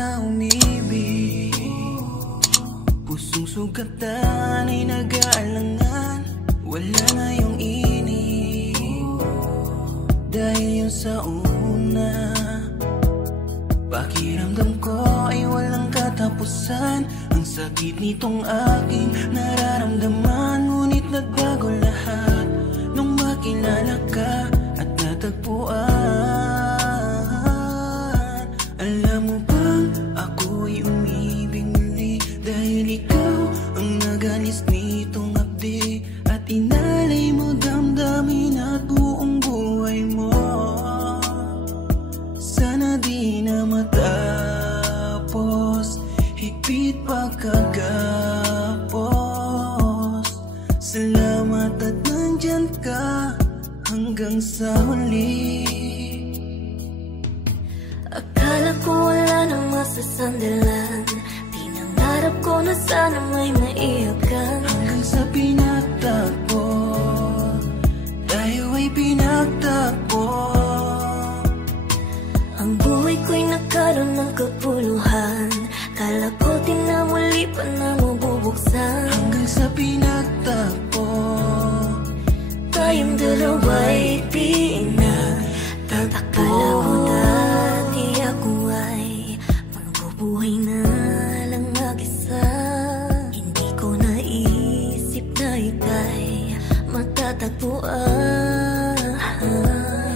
na umibig. Pusong sugatan ay nag-aalangan, wala na yung inig. Dahil yun sa una, pakiramdam ko ay walang katapusan. Ang sakit nitong aking nararamdaman, ngunit nagbago lahat nung makilala ka at natagpuan. Alam mo bang ako'y umibig muli, dahil ikaw ang nagalis nitong hapdi at inalay mo damdamin at buong buhay mo. Sana di na matapos, higpit pagkagapos. Salamat at nandyan ka hanggang sa huli. Akala ko wala nang masasandalan, pinangarap ko na sana may maiyakan. Hanggang sa pinagtagpo, tayo ay pinagtagpo. Ang buhay ko'y nagkaroon ng kapuluhan, kala ko di na muli pa na mabubuksan. Hanggang sa pinagtagpo, tayong dalawa'y pinagtagpo. Akala ko dati ako ay mabubuhay na lang mag-isa. Hindi ko naisip na ika'y matatagpuan.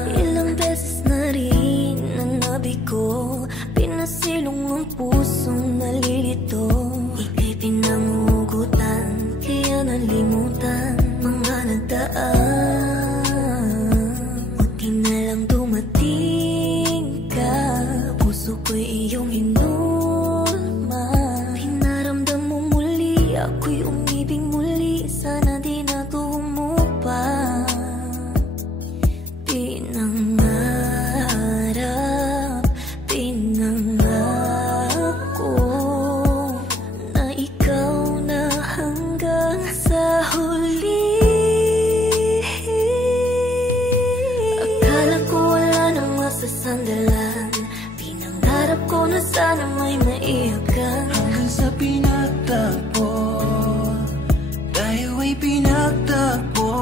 Ilang beses na rin ang nabi ko, pinasilong ang pusong nalilito. Ika'y pinangugutan, kaya nalimutan mga nagdaan. Buti na lang dumating ka, puso ko'y iyong hinulma. Pinaramdam mo muli, ako'y umibig muli, sana di na tumupa. Pinangarap, pinangako na ikaw na hanggang sa huli. Akala ko wala nang masasandalan, pinangarap ko na sana may maiyakan. hanggang sa pinagtagpo, tayo ay pinagtagpo.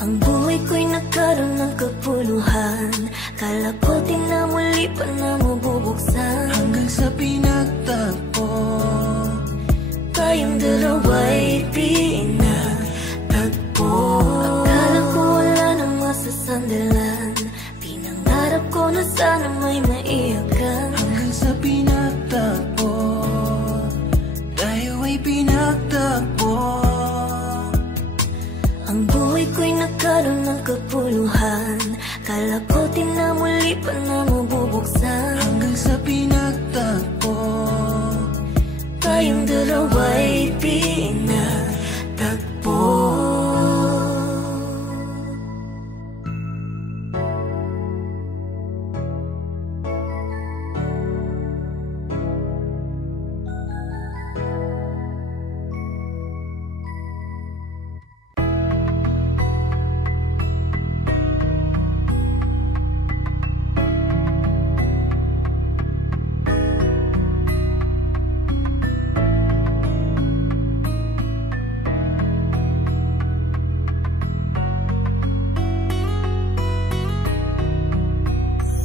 Ang buhay ko'y nagkaroon ng kapuluhan, kala ko di na muli pa na mabubuksan. Hanggang sa pinagtagpo, Tayong dalawa'y pinagtagpo. Akala ko wala nang masasandalan, pinangarap ko na sana may maiyakan. hanggang sa pinagtagpo, tayo ay pinagtagpo. Ang buhay ko'y nagkaroon ng kapuluhan, kala ko di na muli pa na mabubuksan. Hanggang sa pinagtagpo, Tayong dalawa'y pinagtagpo.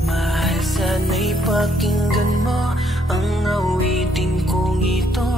mahal, sana'y pakinggan mo ang awitin kong ito,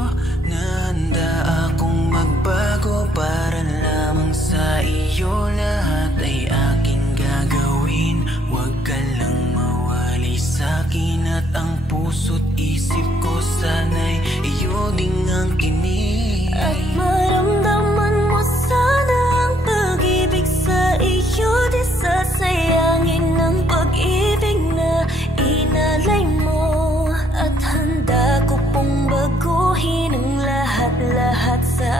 na handa akong magbago para lamang sa iyo. Lahat ay aking gagawin, huwag ka lang mawali sa'kin. At ang puso't isip ko sana'y iyo ding ang kinig. At maramdaman mo sana ang pag-ibig sa iyo, di sasayangin ang pag-ibig na inalay mo. At handa ko pong baguhin ang lahat-lahat sa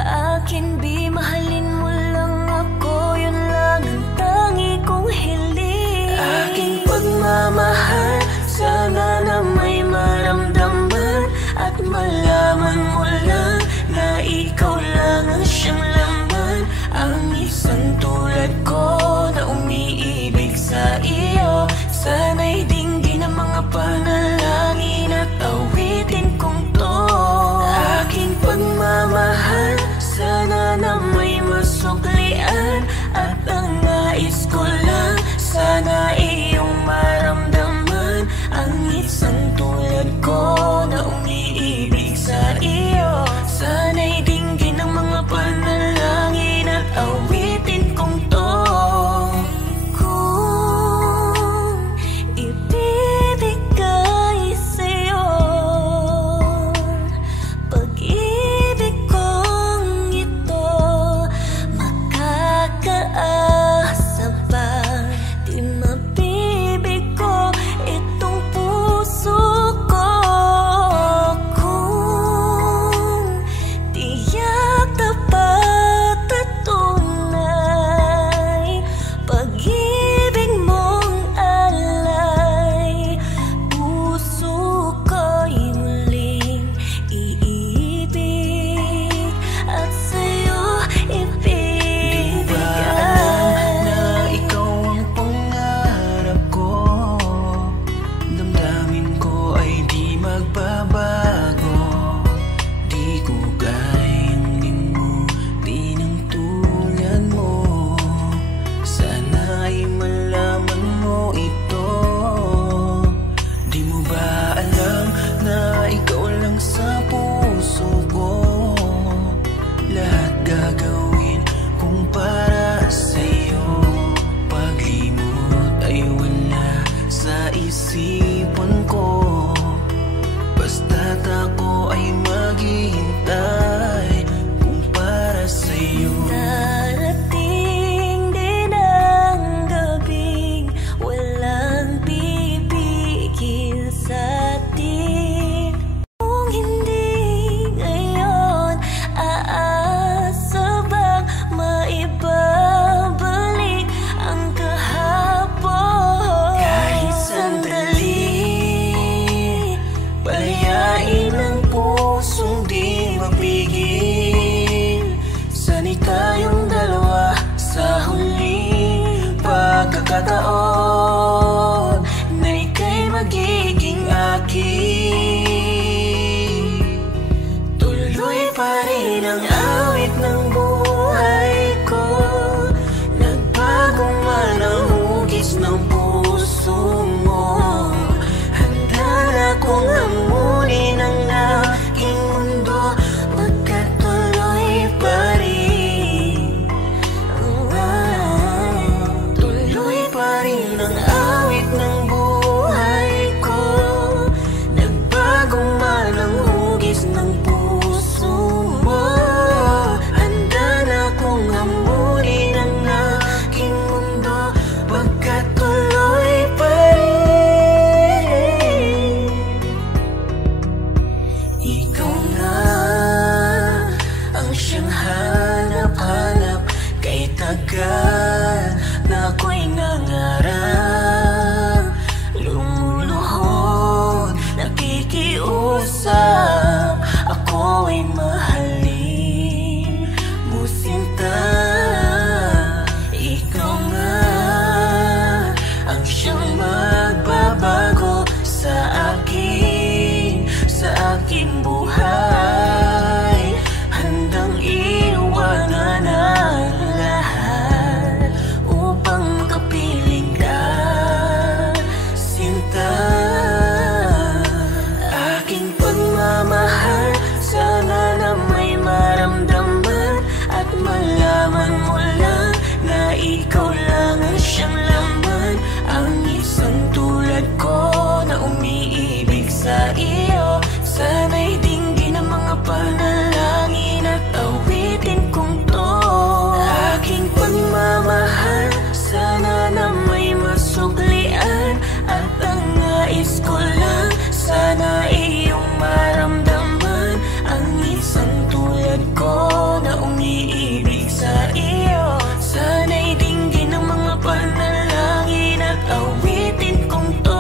akin. Bi, mahalin mo lang ako, yun lang ang tangi kong hiling. Aking pagmamahal, sana na may maramdaman. sa puso ko. Lahat gagawin kung para sa'yo. Paglimot ay wala sa isipan ko. Basta't ako ay maghihintay kung para sa'yo. Darating din ang gabing walang pipigil sa'tin. Kung hindi ngayon, aasa bang maibabalik ang kahapon? Kahit sandali, palayain ang pusong di mapigil. Sana'y tayong dalawa sa huling pagkakataon na ika'y magiging akin. Tuloy pa rin ang awit ng buhay ko. Nagbago man ang hugis ng puso mo. Handa na kong hamunin ang aking mundo. Magkatuloy pa rin. Tuloy pa rin ang awit ng buhay ko. Nagbago man ang hugis ng puso mo. Handa na kong hamunin ang aking mundo. Magkatuloy pa rin. Ikaw na ang siyang hanap-hanap. Kay tagal na ako'y nangarap. Lumuluhod, nakikiusap. Ako ay mahalin mo, sinta. Ikaw nga ang siyang magbabago sa aking buhay. Handang iwanan ang lahat upang makapiling ka, sinta. Aking pagmamahal, sana na may maramdaman at malaman mo lang na ikaw lang ang siyang laman. Ang isang tulad ko na umiibig sa iyo. Sana'y dinggin ang mga panalangin at awitin kong to. Aking pagmamahal, sana na may masuklian. At ang nais ko lang, sana iyong maramdaman. Ang isang tulad ko na umiibig sa iyo. Sana'y dinggin ang mga panalangin at awitin kong to.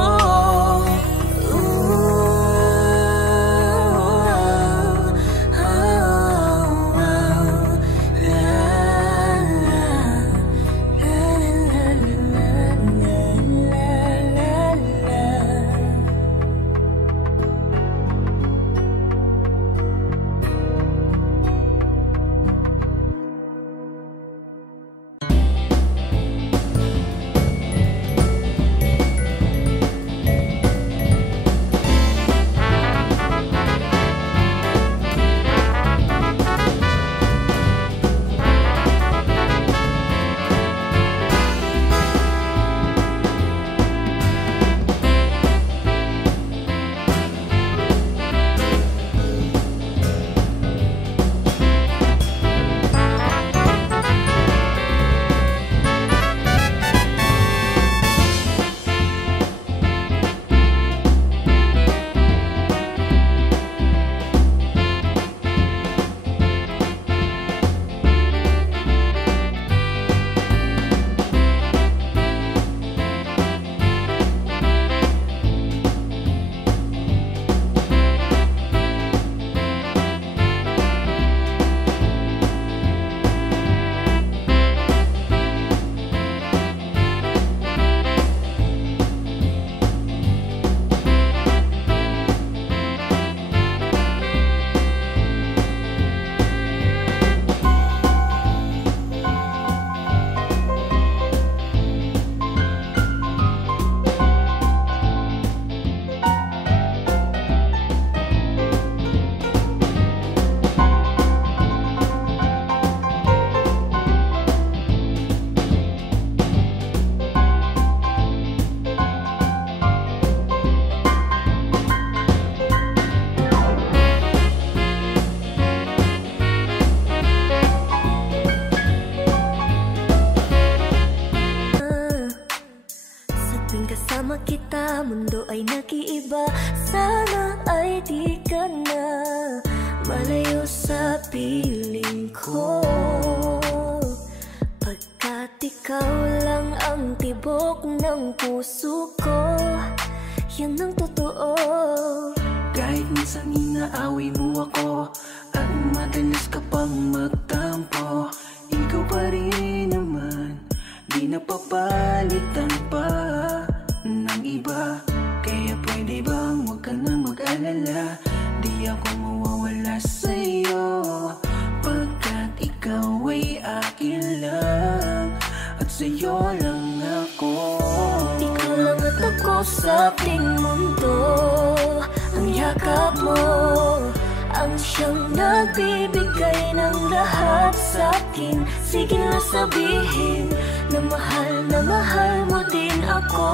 ay di ka na malayo sa piling ko. Pagkat ikaw lang ang tibok ng puso ko, yan ang totoo. Kahit minsan inaaway mo ako at madalas ka pang magtampo, ikaw pa rin naman, di napapalitan pa ng iba. Kaya pwede bang huwag ka na mag-alala, di ako mawawala sa'yo, pagkat ikaw ay akin lang at sa'yo lang ako. Ikaw lang at ako sa ating mundo, ang yakap mo ang siyang nagbibigay ng lahat sa'kin. Sige na sabihin na mahal mo din ako,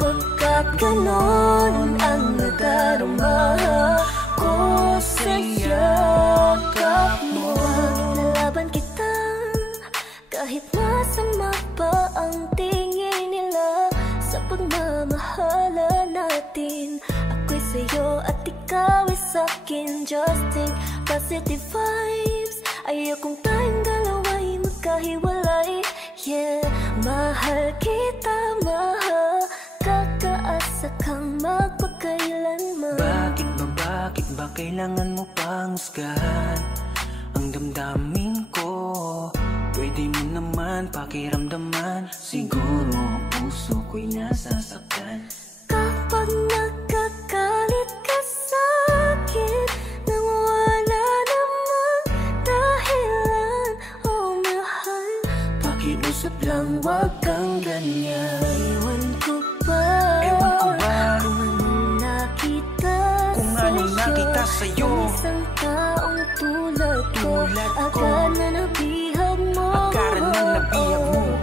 pagkat ganon ang nadarama ko sa yakap mo. Nalaban kita kahit masama pa ang tingin nila sa pagmamahala natin. Ako'y sa'yo at ikaw ay sa'kin. Just think positive vibes, ayokong tayong dalawa'y magkahiwalay. Yeah, mahal kita, mahal, kakaasa kang magpagkailanman. Bakit ba kailangan mo pang husgahan ang damdamin ko? Pwede mo naman pakiramdaman, siguro ang puso ko'y nasasaktan. Kapag nagkakalit ka sa'kin nang wala namang dahilan, oh mahal, pakiusap lang, wag kang ganyan. Ewan ko ba kung anong nakita sa'yo, ang isang taong tulad ko. Agad na nabihag mo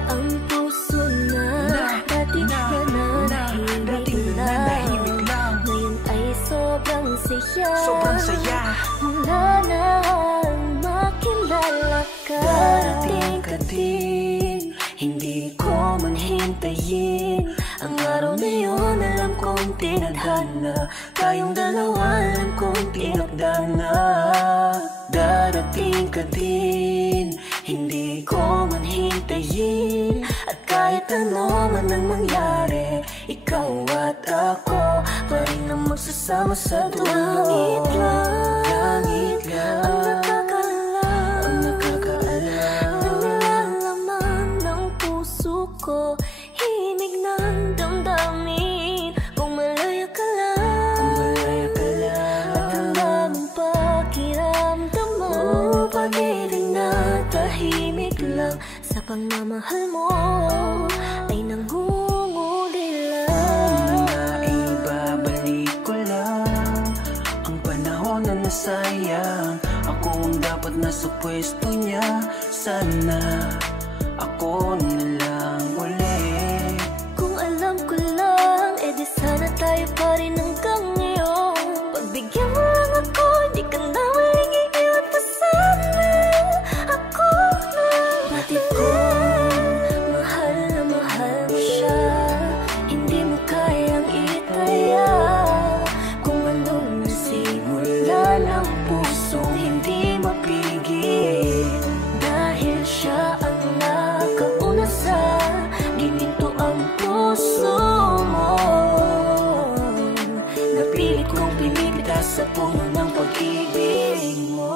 ang puso na dati nananahimik lang. Ngayon ay sobrang saya, mula nang makilala ka. Darating ka din, hindi ko man hintayin ang araw na yun. Alam kong tinadhana, tayong dalawa alam kong tinakdana. Darating ka din, hindi ko man hintayin, at kahit ano man ang mangyari, ikaw at ako pa rin ang magsasama sa dulo. Langit lang ang nakakaalam, ang nilalaman ng puso ko, himig ng damdamin. Kung malaya ka lang, at ang daming pakiramdaman, pag-ibig na tahimik lang sa pagmamahal mo ay nangungulila. Ibabalik ko lang ang panahon na nasayang. Ako ang dapat nasa pwesto niya. Sana ako na lang ulit. Kung alam ko lang, edi sana tayo pa rin hanggang ngayon. Pagbigyan mo lang ako, di ka na maling iiwan pa sana. Ako na batid ko, mahal na mahal mo siya. Hindi mo kayang itaya kung anong nasimula ng pusong hindi mapigil. Dahil siya ang nakauna sa gininto ang puso mo. Napilit kong pinipitas sa puno ng pag-ibig mo.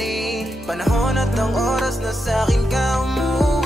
mangyari. Panahon at ang oras na sa'kin ka umuwi.